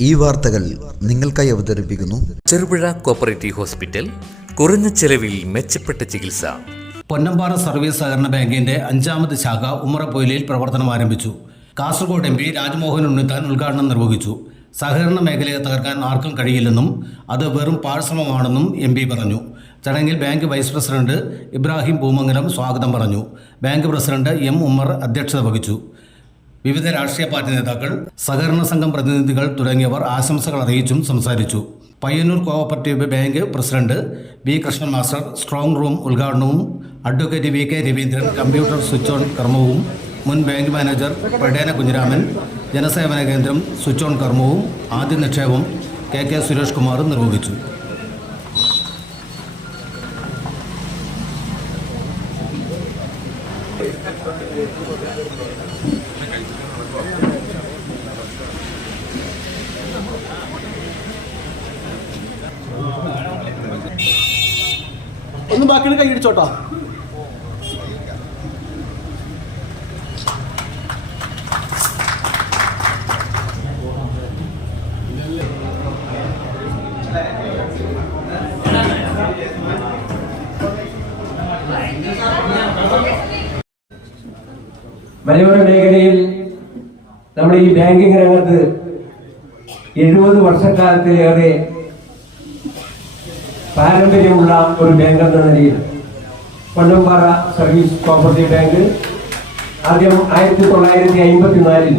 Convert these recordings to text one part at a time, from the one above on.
ഈ വാർത്തകൾ നിങ്ങൾക്കായി അവതരിപ്പിക്കുന്നു. ചെറുപുഴ കോപ്പറേറ്റീവ് ഹോസ്പിറ്റൽ കുറഞ്ഞ ചെലവിൽ മെച്ചപ്പെട്ട ചികിത്സ. പൊന്നമ്പാറ സർവീസ് സഹകരണ ബാങ്കിന്റെ അഞ്ചാമത് ശാഖ ഉമ്മറപ്പൊയിലിൽ പ്രവർത്തനം ആരംഭിച്ചു. കാസർഗോഡ് എം പി രാജ്മോഹൻ ഉണ്ണിത്താൻ ഉദ്ഘാടനം നിർവഹിച്ചു. സഹകരണ മേഖലയെ തകർക്കാൻ ആർക്കും കഴിയില്ലെന്നും അത് വെറും പാഴ്ശ്രമമാണെന്നും എം പി പറഞ്ഞു. ചടങ്ങിൽ bank vice president Ibrahim Poomangalam സ്വാഗതം പറഞ്ഞു. ബാങ്ക് പ്രസിഡന്റ് എം ഉമ്മർ അധ്യക്ഷത വഹിച്ചു. വിവിധ രാഷ്ട്രീയ പാർട്ടി നേതാക്കൾ സഹകരണ സംഘം പ്രതിനിധികൾ തുടങ്ങിയവർ ആശംസകൾ അറിയിച്ചും സംസാരിച്ചു. Payyanur cooperative bank president V Krishnan master strong room ഉദ്ഘാടനവും advocate V K Raveendran computer switch on കർമ്മവും മുൻ ബാങ്ക് മാനേജർ പടേന കുഞ്ഞിരാമൻ ജനസേവന കേന്ദ്രം സ്വിച്ച് ഓൺ കർമ്മവും ആദ്യ നിക്ഷേപം കെ കെ സുരേഷ് കുമാർ നിർവഹിച്ചു. ഒന്ന് ബാക്കിയുടെ കൈ ഇടിച്ചോട്ടോ. മലയോര മേഖലയിൽ നമ്മുടെ ഈ ബാങ്കിംഗ് രംഗത്ത് എഴുപത് വർഷക്കാലത്തിലേറെ പാരമ്പര്യമുള്ള ഒരു ബാങ്ക് എന്ന നിലയിൽ പണ്ടുംപാറ സർവീസ് കോപ്പറേറ്റീവ് ബാങ്ക് ആദ്യം ആയിരത്തി തൊള്ളായിരത്തി അമ്പത്തിനാലിൽ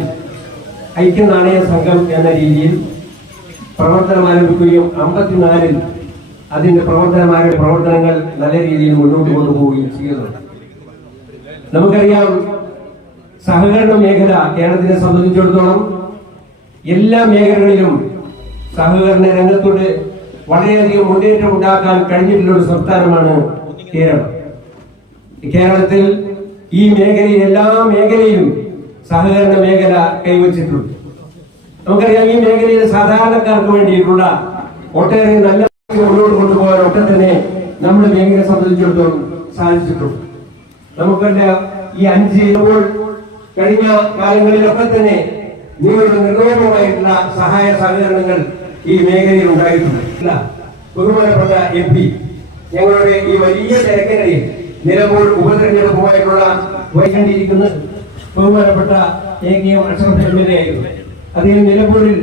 ഐക്യനാണയ സംഘം എന്ന രീതിയിൽ പ്രവർത്തനം ആരംഭിക്കുകയും അമ്പത്തിനാലിൽ അതിന്റെ പ്രവർത്തനമായ പ്രവർത്തനങ്ങൾ നല്ല രീതിയിൽ മുന്നോട്ട് കൊണ്ടുപോവുകയും ചെയ്യുന്നുണ്ട് നമുക്കറിയാം സഹകരണ മേഖല കേരളത്തിനെ സംബന്ധിച്ചിടത്തോളം എല്ലാ മേഖലകളിലും സഹകരണ രംഗത്തോട് വളരെയധികം മുന്നേറ്റം ഉണ്ടാക്കാൻ കഴിഞ്ഞിട്ടുള്ള ഒരു സംസ്ഥാനമാണ് കേരളം. കേരളത്തിൽ ഈ മേഖലയിൽ എല്ലാ മേഖലയിലും സഹകരണ മേഖല കൈവച്ചിട്ടുണ്ട്. നമുക്കറിയാം ഈ മേഖലയിൽ സാധാരണക്കാർക്ക് വേണ്ടിയിട്ടുള്ള ഒട്ടേറെ നല്ല മുന്നോട്ട് കൊണ്ടുപോകാൻ ഒക്കെ തന്നെ നമ്മുടെ മേഖലയെ സംബന്ധിച്ചിടത്തോളം സാധിച്ചിട്ടുണ്ട്. നമുക്കറിയ ഈ അഞ്ച് കഴിഞ്ഞ കാലങ്ങളിലൊക്കെ തന്നെ നിങ്ങളുടെ നിർലോഭമായിട്ടുള്ള സഹായ സഹകരണങ്ങൾ ഈ മേഖലയിൽ ഉണ്ടായിട്ടുണ്ട്. ബഹുമാനപ്പെട്ട എം പി ഞങ്ങളുടെ ഈ വലിയ തിരക്കിനിടയിൽ നിലമ്പൂർ ഉപതെരഞ്ഞെടുപ്പുമായിട്ടുള്ള വൈകണ്ടിരിക്കുന്ന ബഹുമാനപ്പെട്ട A K M Ashraf M L A ആയിരുന്നു. അദ്ദേഹം നിലമ്പൂരിൽ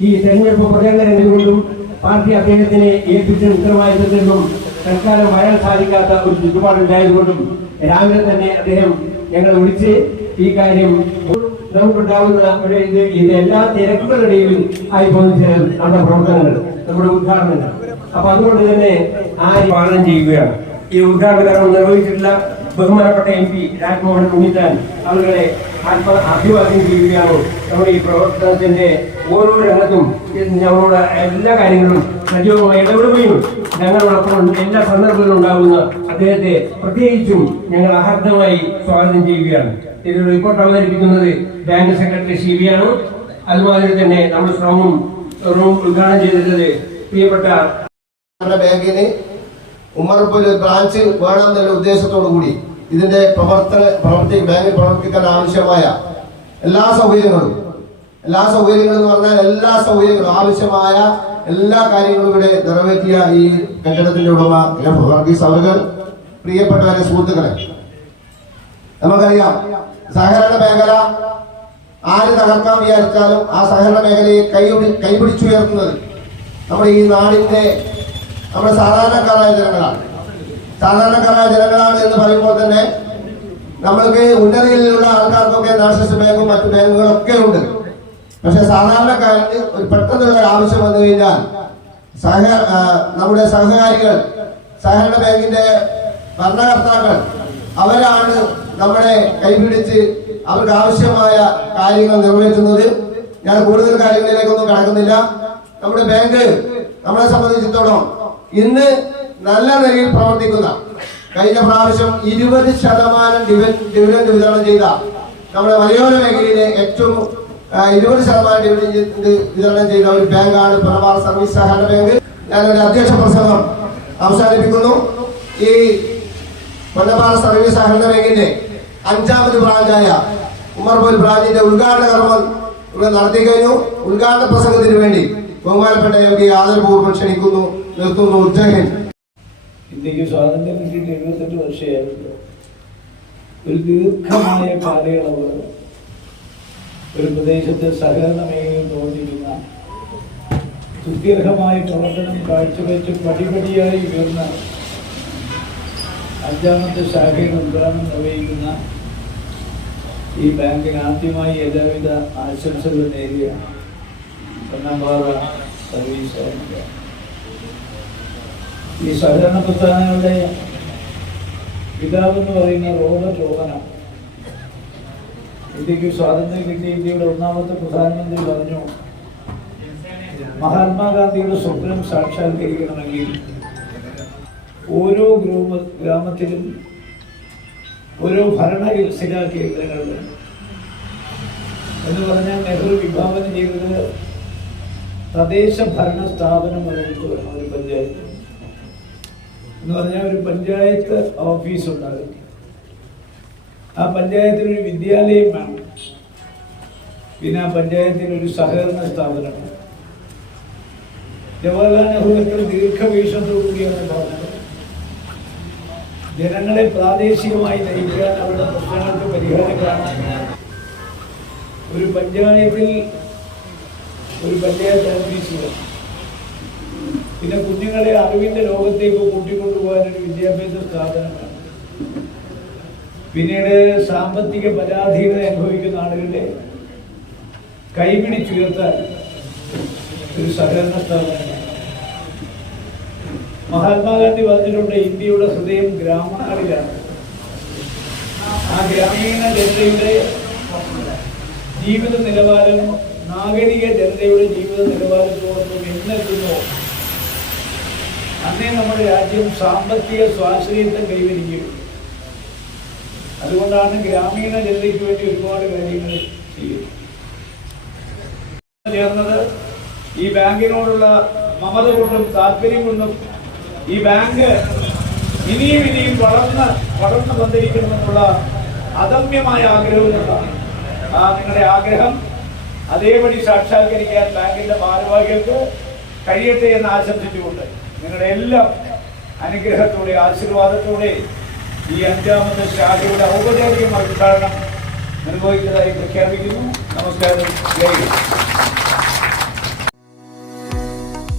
ഈ തെരഞ്ഞെടുപ്പ് പ്രചാരണം പാർട്ടി അദ്ദേഹത്തിനെ ഏൽപ്പിച്ച ഉത്തരവാദിത്തത്തിൽ നിന്നും തൽക്കാലം വരാൻ സാധിക്കാത്ത ഒരു ചുറ്റുപാടുണ്ടായതുകൊണ്ടും രാവിലെ തന്നെ അദ്ദേഹം ഞങ്ങളെ വിളിച്ച് ഈ കാര്യം നമുക്കുണ്ടാവുന്ന ഒരു ഇത് ഇത് എല്ലാ തിരക്കുകളുടെയും ആയി പോകുന്ന നമ്മുടെ പ്രവർത്തനങ്ങൾ നമ്മുടെ ഉദ്ഘാടനങ്ങൾ. അപ്പൊ അതുകൊണ്ട് തന്നെ ആ പാലനം ചെയ്യുകയാണ്. ഈ ഉദ്ഘാടനം നിർവഹിച്ചിട്ടുള്ള ബഹുമാനപ്പെട്ട എം പി രാജ്മോഹൻ ഉണ്ണിത്താൻ അവരുടെ ആത്മ അഭിവാദ്യം ചെയ്യുകയാണ്. നമ്മുടെ ഈ പ്രവർത്തനത്തിന്റെ ഓരോ രംഗത്തും ഞങ്ങളുടെ എല്ലാ കാര്യങ്ങളും സജീവമായി ഇടപെടുകയും ഞങ്ങളോടൊപ്പം എല്ലാ സന്ദർഭത്തിലും ഉണ്ടാകുന്ന അദ്ദേഹത്തെ പ്രത്യേകിച്ചും ഞങ്ങൾ അഹർദ്ധമായി സ്വാഗതം ചെയ്യുകയാണ്. ഇത് റിപ്പോർട്ട് അവതരിപ്പിക്കുന്നത് ബാങ്ക് സെക്രട്ടറി സി ബി ആണ്. അതുമാതിരി തന്നെ നമ്മൾ ശ്രമം റൂം ഉദ്ഘാടനം ചെയ്തിരുന്നത് പ്രിയപ്പെട്ട ബാങ്കിന് ഉമ്മർപ്പൂര് ബ്രാഞ്ച് വേണമെന്നുള്ള ഉദ്ദേശത്തോടു കൂടി ഇതിന്റെ പ്രവർത്തന പ്രവർത്തി ബാങ്കിൽ പ്രവർത്തിക്കാൻ ആവശ്യമായ എല്ലാ സൗകര്യങ്ങളും എല്ലാ സൗകര്യങ്ങളും എന്ന് പറഞ്ഞാൽ എല്ലാ സൗകര്യങ്ങളും ആവശ്യമായ എല്ലാ കാര്യങ്ങളും ഇവിടെ നിറവേറ്റിയ ഈ കെട്ടിടത്തിന്റെ ഉടമ വർഗീസ് അവർ പ്രിയപ്പെട്ടവരെ സുഹൃത്തുക്കളെ നമുക്കറിയാം സഹകരണ മേഖല ആര് തകർക്കാൻ വിചാരിച്ചാലും ആ സഹകരണ മേഖലയെ കൈ കൈപിടിച്ചുയർത്തുന്നത് നമ്മുടെ ഈ നാടിന്റെ നമ്മുടെ സാധാരണക്കാരായ ജനങ്ങളാണ്. സാധാരണക്കാരായ ജനങ്ങളാണ് എന്ന് പറയുമ്പോൾ തന്നെ നമ്മൾക്ക് ഉന്നതിയിലുള്ള ആൾക്കാർക്കൊക്കെ നാഷണൽ ബാങ്കും മറ്റു ബാങ്കുകളൊക്കെ ഉണ്ട്. പക്ഷെ സാധാരണക്കാർക്ക് ഒരു പെട്ടെന്നുള്ള ആവശ്യം വന്നു കഴിഞ്ഞാൽ സഹ നമ്മുടെ സഹകാരികൾ സഹകരണ ബാങ്കിന്റെ ഭരണകർത്താക്കൾ അവരാണ് നമ്മളെ കൈപിടിച്ച് അവർക്ക് ആവശ്യമായ കാര്യങ്ങൾ നിറവേറ്റുന്നത്. ഞാൻ കൂടുതൽ കാര്യങ്ങളിലേക്കൊന്നും കടക്കുന്നില്ല. നമ്മുടെ ബാങ്ക് നമ്മളെ സംബന്ധിച്ചിടത്തോളം ഇന്ന് നല്ല നിലയിൽ പ്രവർത്തിക്കുന്ന കഴിഞ്ഞ പ്രാവശ്യം ഇരുപത് ശതമാനം ഡിവിഡൻഡ് വിതരണം ചെയ്ത നമ്മുടെ മലയോര മേഖലയിലെ ഏറ്റവും ഇരുപത് ശതമാനം ഡിവിഡൻഡ് വിതരണം ചെയ്ത ഒരു ബാങ്കാണ് പിറവാർ സർവീസ് സഹകരണ ബാങ്ക്. ഞാനൊരു അധ്യക്ഷ പ്രസംഗം അവസാനിപ്പിക്കുന്നു. ഈ പൊന്നപ്പാറ സർവീസ് സഹകരണ ബാങ്കിന്റെ അഞ്ചാമത് ബ്രാഞ്ചായ ഉമ്മർപൂർ ബ്രാഞ്ചിന്റെ ഉദ്ഘാടന കർമ്മം ഇവിടെ നടത്തി കഴിഞ്ഞു. ഉദ്ഘാടന പ്രസംഗത്തിന് വേണ്ടി ബഹുമാനപ്പെട്ട എം പി ആദരപൂർവം ക്ഷണിക്കുന്നു. നിർത്തുന്നു. ജയ് ഇന്ത്യയ്ക്ക് സ്വാതന്ത്ര്യം കിട്ടിയിട്ട് എഴുപത്തെട്ട് വർഷമായിരുന്നു ഒരു ദീർഘമായ കാലയളവ് ഒരു പ്രദേശത്തെ സഹകരണ മേഖലയിൽ തോന്നിയിരുന്ന സുദീർഘമായ പ്രവർത്തനം കാഴ്ചവെച്ച് പടിപടിയായി ഉയർന്ന അഞ്ചാമത്തെ ശാഖയിൽ ഉദ്ഘാടനം നിർവഹിക്കുന്ന ഈ ബാങ്കിന് ആദ്യമായി എല്ലാവിധ ആശംസകൾ നേരിയ ഒന്നാംപാറ സർവീസ് ഈ സഹകരണ പ്രസ്ഥാനങ്ങളുടെ പിതാവെന്ന് പറയുന്ന റോബർട്ട് ഓവന ഇന്ത്യയ്ക്ക് സ്വാതന്ത്ര്യം കിട്ടിയ ഇന്ത്യയുടെ ഒന്നാമത്തെ പ്രധാനമന്ത്രി പറഞ്ഞു മഹാത്മാഗാന്ധിയുടെ സ്വപ്നം സാക്ഷാത്കരിക്കണമെങ്കിൽ ഓരോ ഗ്രാമ ഗ്രാമത്തിലും ഓരോ ഭരണ ശിലാ കേന്ദ്രങ്ങൾ വേണം എന്ന് പറഞ്ഞാൽ നെഹ്റു വിഭാവനം ചെയ്തത് തദ്ദേശ ഭരണ സ്ഥാപനം വേണം ഒരു പഞ്ചായത്ത്. എന്ന് പറഞ്ഞാൽ ഒരു പഞ്ചായത്ത് ഓഫീസ് ഉണ്ടാകും. ആ പഞ്ചായത്തിന് ഒരു വിദ്യാലയം വേണം. പിന്നെ ആ പഞ്ചായത്തിന് ഒരു സഹകരണ സ്ഥാപനം വേണം. ജവഹർലാൽ നെഹ്റു എത്ര ദീർഘവീക്ഷണത്തോടുകൂടിയാണ് പറഞ്ഞത്. ജനങ്ങളെ പ്രാദേശികമായി നയിക്കാൻ അവരുടെ പ്രശ്നങ്ങൾക്ക് പരിഹാരം ഒരു പഞ്ചായത്തിൽ ഒരു പഞ്ചായത്ത് ഓഫീസുകൾ പിന്നെ കുഞ്ഞുങ്ങളെ അറിവിന്റെ ലോകത്തേക്ക് കൂട്ടിക്കൊണ്ടുപോകാൻ ഒരു വിദ്യാഭ്യാസ സ്ഥാപനമാണ്. പിന്നീട് സാമ്പത്തിക പരാധീനത അനുഭവിക്കുന്ന ആളുകളെ കൈപിടിച്ചുയർത്താൻ ഒരു സഹകരണ സ്ഥാപനമാണ്. മഹാത്മാഗാന്ധി പറഞ്ഞിട്ടുണ്ട് ഇന്ത്യയുടെ ഹൃദയം ഗ്രാമങ്ങളിലാണ്. ആ ഗ്രാമീണ ജനതയുടെ ജീവിത നിലവാരം നാഗരിക ജനതയുടെ ജീവിത നിലവാരത്തോടൊപ്പം എന്നെത്തുന്നു അന്നേ നമ്മുടെ രാജ്യം സാമ്പത്തിക സ്വാശ്രയത്വം കൈവരിക്കും. അതുകൊണ്ടാണ് ഗ്രാമീണ ജനതയ്ക്ക് വേണ്ടി ഒരുപാട് കാര്യങ്ങൾ ചെയ്യുന്നത്. ചേർന്നത് ഈ ബാങ്കിനോടുള്ള മമത കൊണ്ടും താല്പര്യം കൊണ്ടും ഈ ബാങ്ക് ഇനിയും ഇനിയും വളർന്ന് വളർന്നു വന്നിരിക്കണമെന്നുള്ള അദമ്യമായ ആഗ്രഹം കൊണ്ടാണ്. ആ നിങ്ങളുടെ ആഗ്രഹം അതേപടി സാക്ഷാത്കരിക്കാൻ ബാങ്കിന്റെ ഭാരവാഹികൾക്ക് കഴിയട്ടെ എന്ന് ആശംസിച്ചുകൊണ്ട് നിങ്ങളുടെ എല്ലാം അനുഗ്രഹത്തോടെ ആശീർവാദത്തോടെ ഈ അഞ്ചാമത്തെ ശാഖയുടെ ഔപചാരികമായ ഉദ്ഘാടനം നിർവഹിച്ചതായി പ്രഖ്യാപിക്കുന്നു. നമസ്കാരം.